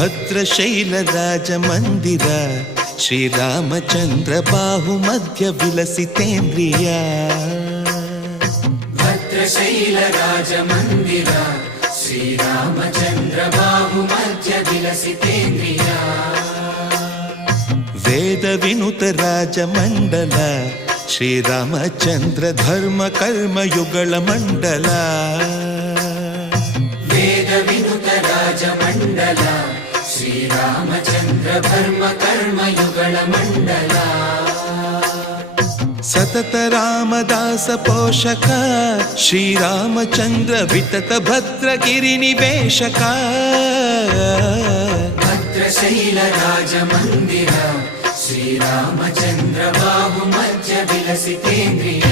ಭದ್ರಶೈಲ ರಾಜ ಮಂದಿರ ಶ್ರೀರಾಮಚಂದ್ರ ಬಾಹು ಮಧ್ಯ ವಿಲಸಿತೇಂದ್ರಿಯ ಭದ್ರಶೈಲ ರಾಜ ಮಂದಿರ ಶ್ರೀರಾಮಚಂದ್ರ ಬಾಹು ಮಧ್ಯ ವಿಲಸಿತೇಂದ್ರಿಯ ವೇದ ವಿನುತ ರಾಜ ಮಂಡಲ ಶ್ರೀರಾಮಚಂದ್ರ ಧರ್ಮ ಕರ್ಮಯುಗಳ ಮಂಡಲ ವೇದ ವಿನುತ ರಾಜ ಮಂಡಲ ಶ್ರೀರಾಮಚಂದ್ರ ಧರ್ಮ ಕರ್ಮಯುಗಳ ಮಂಡಲ ಸತತ ರಾಮದಾಸ ಪೋಷಕ ಶ್ರೀರಾಮಚಂದ್ರ ವಿತತ ಭದ್ರಗಿರಿ ನಿವೇಶಕ ಭದ್ರಶೈಲ ರಾಜ ಮಂದಿರ ಶ್ರೀರಾಮಚಂದ್ರ ಬಾಹು ಮಧ್ಯ ವಿಲಸಿತೇಂದ್ರಿಯ